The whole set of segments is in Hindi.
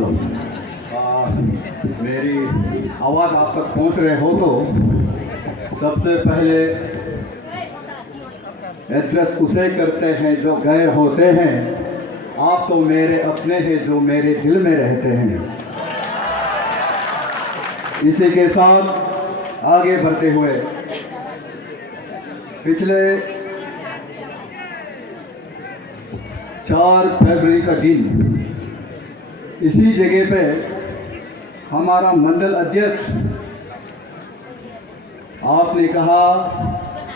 हेलो। मेरी आवाज़ आप तक पहुंच रहे हो तो सबसे पहले एड्रेस उसे करते हैं जो गैर होते हैं। आप तो मेरे अपने हैं जो मेरे दिल में रहते हैं। इसी के साथ आगे बढ़ते हुए पिछले 4 फरवरी का दिन इसी जगह पे हमारा मंडल अध्यक्ष आपने कहा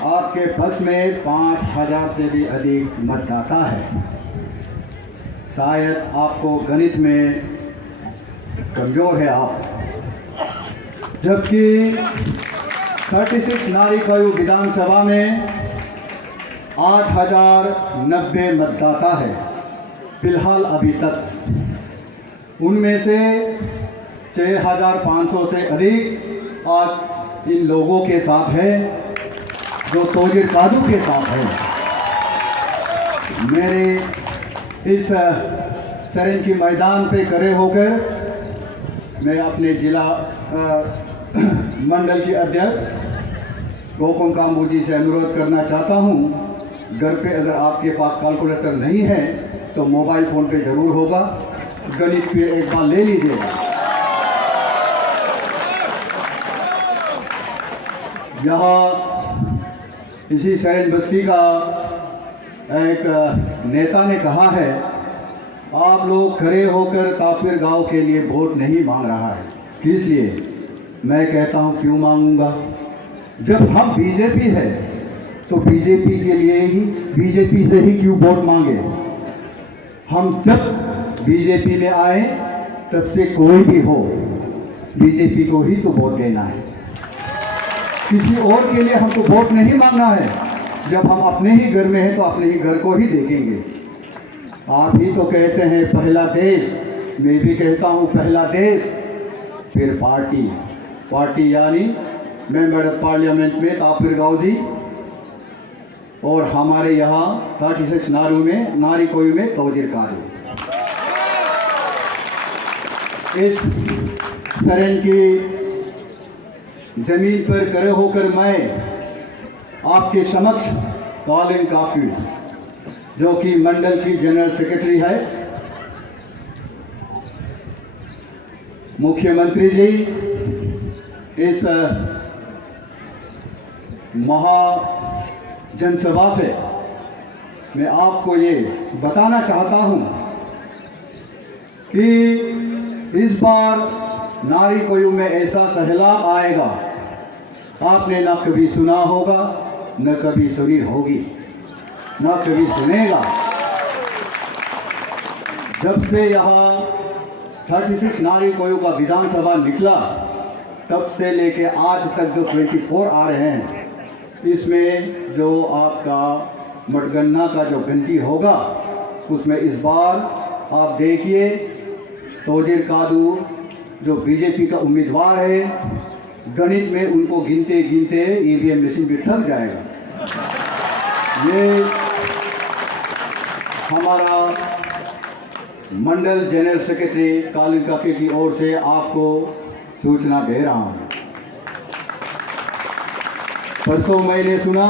आपके पक्ष में 5000 से भी अधिक मतदाता है। शायद आपको गणित में कमज़ोर है आप, जबकि 36 नारिकयू विधानसभा में 8090 मतदाता है फिलहाल अभी तक। उनमें से 6500 से अधिक आज इन लोगों के साथ है जो तोजिर कादू के साथ है। मेरे इस शरण की मैदान पे खड़े होकर मैं अपने जिला मंडल के अध्यक्ष गोकुम काम्बू जी से अनुरोध करना चाहता हूँ, घर पे अगर आपके पास कैलकुलेटर नहीं है तो मोबाइल फ़ोन पे ज़रूर होगा, गणित पे एक बार ले लीजिएगा। यहाँ इसी शरण बस्ती का एक नेता ने कहा है आप लोग खड़े होकर तापिर गांव के लिए वोट नहीं मांग रहा है, किस लिए? मैं कहता हूँ क्यों मांगूंगा? जब हम बीजेपी है तो बीजेपी के लिए ही, बीजेपी से ही क्यों वोट मांगे? हम जब बीजेपी में आए तब से कोई भी हो बीजेपी को ही तो वोट देना है, किसी और के लिए हमको वोट नहीं मांगना है। जब हम अपने ही घर में हैं तो अपने ही घर को ही देखेंगे। आप ही तो कहते हैं पहला देश, मैं भी कहता हूँ पहला देश फिर पार्टी। पार्टी यानी मेंबर ऑफ पार्लियामेंट में तापिर गाँव जी और हमारे यहाँ 36 नारिकयू में तोजिर कादू। इस शरण की जमीन पर खड़े होकर मैं आपके समक्ष कॉलिंग काफी जो कि मंडल की जनरल सेक्रेटरी है, मुख्यमंत्री जी इस महा जनसभा से मैं आपको ये बताना चाहता हूँ कि इस बार नारिकयू में ऐसा सैलाब आएगा आपने ना कभी सुना होगा, न कभी सुनी होगी, न कभी सुनेगा। जब से यहाँ 36 नारिकयू का विधानसभा निकला तब से लेके आज तक जो 24 आ रहे हैं, इसमें जो आपका मतगणना का जो गिनती होगा उसमें इस बार आप देखिए तोजिर कादू जो बीजेपी का उम्मीदवार है, गणित में उनको गिनते गिनते ईवीएम मशीन भी थक जाएगा। ये हमारा मंडल जनरल सेक्रेटरी कालिंग काके की ओर से आपको सूचना दे रहा हूँ। परसों मैंने सुना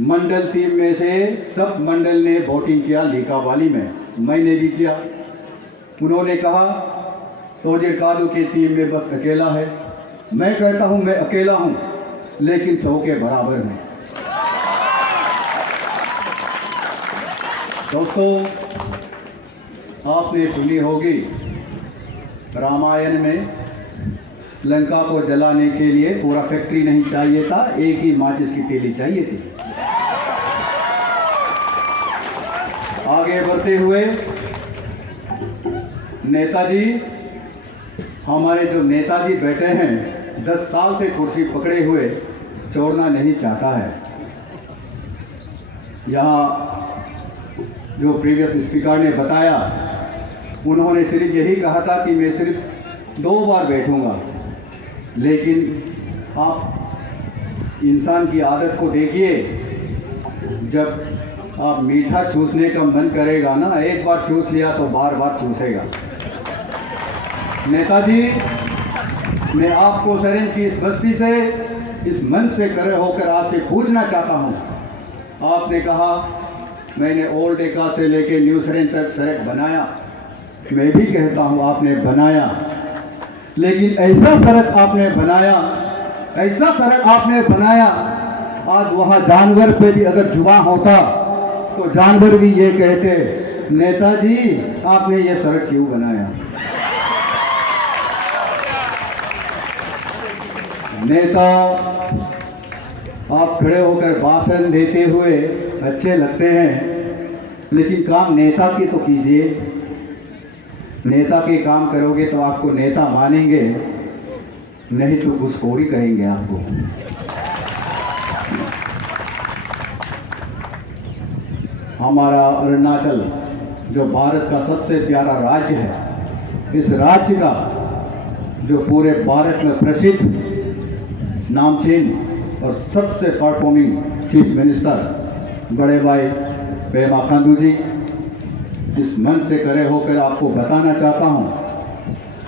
मंडल टीम में से सब मंडल ने वोटिंग किया लीकावाली में, मैंने भी किया। उन्होंने कहा तोजिर कादू की टीम में बस अकेला है। मैं कहता हूं मैं अकेला हूं लेकिन 100 के बराबर हूं। दोस्तों आपने सुनी होगी रामायण में लंका को जलाने के लिए पूरा फैक्ट्री नहीं चाहिए था, एक ही माचिस की तीली चाहिए थी। आगे बढ़ते हुए नेताजी, हमारे जो नेताजी बैठे हैं 10 साल से कुर्सी पकड़े हुए छोड़ना नहीं चाहता है। यहाँ जो प्रीवियस स्पीकर ने बताया, उन्होंने सिर्फ यही कहा था कि मैं सिर्फ 2 बार बैठूंगा, लेकिन आप इंसान की आदत को देखिए, जब आप मीठा चूसने का मन करेगा ना, एक बार चूस लिया तो बार बार चूसेगा। नेताजी, मैं आपको शरण की इस बस्ती से, इस मंच से खड़े होकर आपसे पूछना चाहता हूँ। आपने कहा मैंने ओल्ड एका से लेके न्यू शरण तक सड़क बनाया। मैं भी कहता हूँ आपने बनाया, लेकिन ऐसा सड़क आपने बनाया, ऐसा सड़क आपने बनाया, आज वहाँ जानवर पे भी अगर जुबान होता तो जानवर भी ये कहते, नेताजी आपने ये सड़क क्यों बनाया। नेता, आप खड़े होकर भाषण देते हुए अच्छे लगते हैं, लेकिन काम नेता की तो कीजिए। नेता के काम करोगे तो आपको नेता मानेंगे, नहीं तो घुसखोरी कहेंगे आपको। हमारा अरुणाचल जो भारत का सबसे प्यारा राज्य है, इस राज्य का जो पूरे भारत में प्रसिद्ध, नामचीन और सबसे परफॉर्मिंग चीफ मिनिस्टर बड़े भाई पेमा खांडू जी, इस मंच से खड़े होकर आपको बताना चाहता हूँ,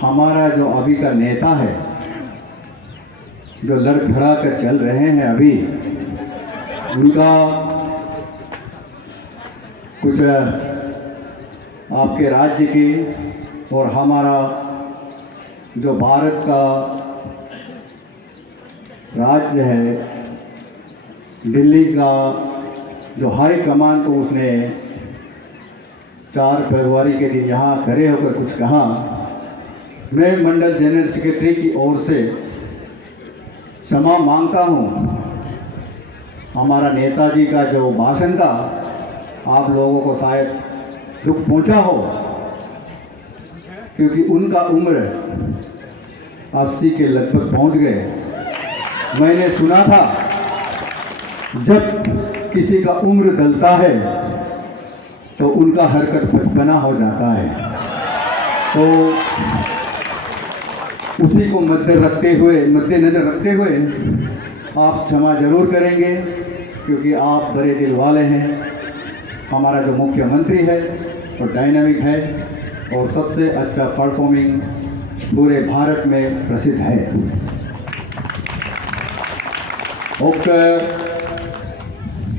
हमारा जो अभी का नेता है, जो लड़खड़ा कर चल रहे हैं अभी, उनका कुछ आपके राज्य की और हमारा जो भारत का राज्य है, दिल्ली का जो हाई कमान, तो उसने 4 फरवरी के दिन यहाँ खड़े होकर कुछ कहा। मैं मंडल जनरल सेक्रेटरी की ओर से क्षमा मांगता हूँ। हमारा नेताजी का जो भाषण था, आप लोगों को शायद दुख पहुँचा हो, क्योंकि उनका उम्र 80 के लगभग पहुँच गए। मैंने सुना था जब किसी का उम्र ढलता है तो उनका हरकत बचपना हो जाता है। तो उसी को मद्देनजर रखते हुए आप क्षमा जरूर करेंगे, क्योंकि आप बड़े दिल वाले हैं। हमारा जो मुख्यमंत्री है वो डायनामिक है और सबसे अच्छा परफॉर्मिंग पूरे भारत में प्रसिद्ध है।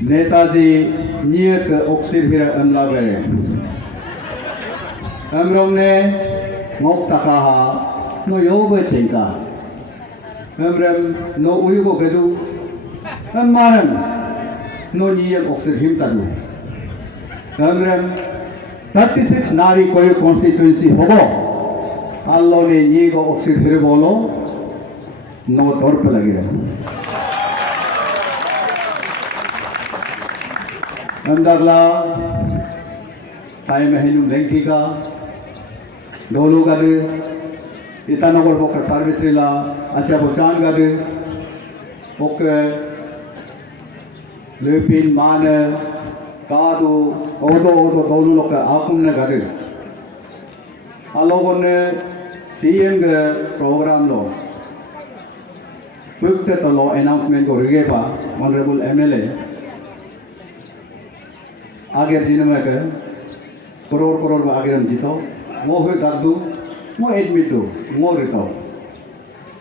नेताजी नियत ऑक्सीर हिरा अनलागे अमरमने ngok takaha no yobe cengka amrem no uyugo gedu amaran no niyam oksir him tadu amrem 36 nari koyu constituency hobo allo ne nigo oksir hire bolo no torpe lagi rahe अंदरला टाइम हेलुम लेंकी का डोलू गद इतानगर बोक सर्विस रिला अच्छा बोचान गद बोक लेपिन मान कादू ओदो डोलू लोक आकुम ने गद अलोगों ने सीएम के प्रोग्राम लो पुख्ते तो लो अनाउंसमेंट को रिगे पा ऑनरेबल एमएलए आगे जिन्हें मैं कह करोड़ आगे हम जीतो वो हुए दादू वो एडमिटो वो रितो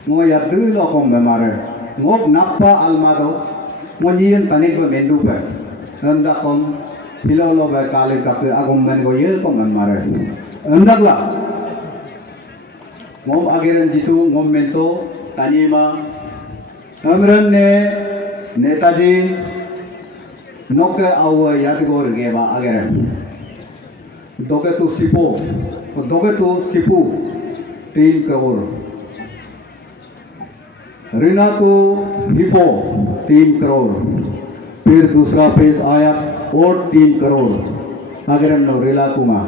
वो यादू लोगों में मारे वो नप्पा अलमादो वो नियन तनिक वो मेंदू पे अंदा कम पिलो लो बे काले कापे आगम में को ये कम में मारे अंदरला वो आगे हम जीतो वो मेंतो तानीमा अमरन ने नेताजी नोके आवा यादगोर गेबा अगर दोगे तो सिपो 3 करोड़ रीना तो हिफो 3 करोड़ फिर दूसरा पेज आया और 3 करोड़ अगर हम नो रेला कुमा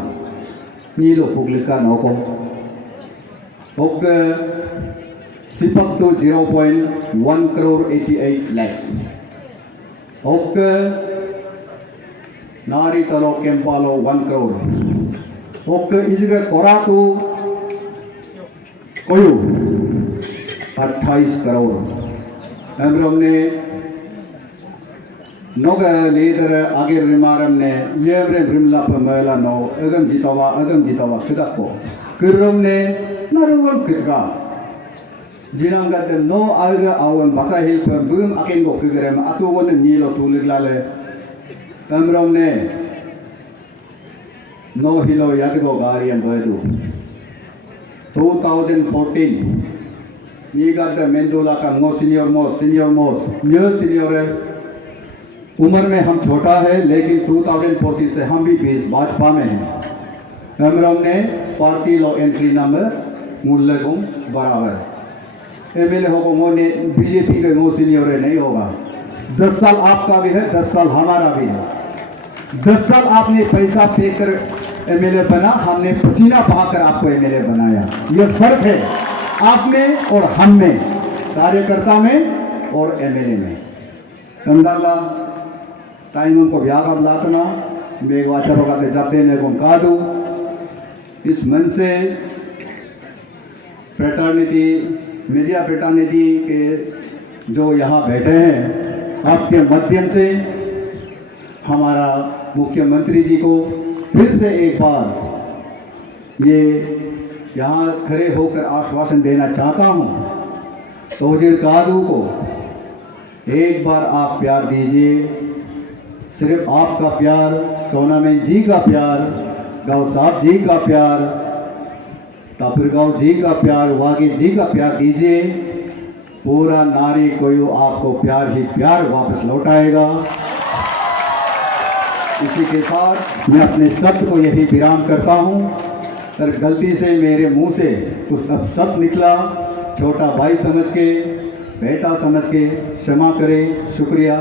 नीलो पुगलिका नौको ओके सिपक तो 0.1 करोड़ 88 lakhs ओके नारी तलो केम्पालो 1 करोड़ ओके इजगे कोरातु कोयु 28 करोड़ हमने nog leader agir rimaram ne liebre brimla pamela no agam jitawa kidako kirum ne naruam kitka jinam gate no alga awan basa hil pam bum akin go kigerem atugon nilo tuliglale tamrom ne no hilo yagdo garian boedu 2014 ये करते मेंदुला का no senior most new senior है उम्र में हम छोटा है लेकिन 2014 से हम भी भाजपा में हैं हम ने पार्टी लो एंट्री नंबर मूल्य को बराबर एमएलए होगा वो ने बीजेपी के नो सीनियर है नहीं होगा 10 साल आपका भी है 10 साल हमारा भी है 10 साल आपने पैसा पे कर एमएलए बना हमने पसीना बहाकर आपको एमएलए बनाया ये फर्क है आप में और हम में कार्यकर्ता में और एमएलए में तंदाला टाइम को व्यागम लातना मेघवाचर होगा ते जब देने को कादू इस मन से फ्रेटर्निटी मीडिया फ्रेटर्निटी के जो यहाँ बैठे हैं आपके माध्यम से हमारा मुख्यमंत्री जी को फिर से एक बार ये यहाँ खड़े होकर आश्वासन देना चाहता हूँ तोजीर कादू को एक बार आप प्यार दीजिए सिर्फ आपका प्यार चौनामें जी का प्यार गाँव साहब जी का प्यार तापिर गाँव जी का प्यार वागी जी का प्यार दीजिए पूरा नारी कोई आपको प्यार ही प्यार वापस लौटाएगा इसी के साथ मैं अपने शब्द को यही विराम करता हूँ पर गलती से मेरे मुंह से कुछ शब्द निकला छोटा भाई समझ के बेटा समझ के क्षमा करें शुक्रिया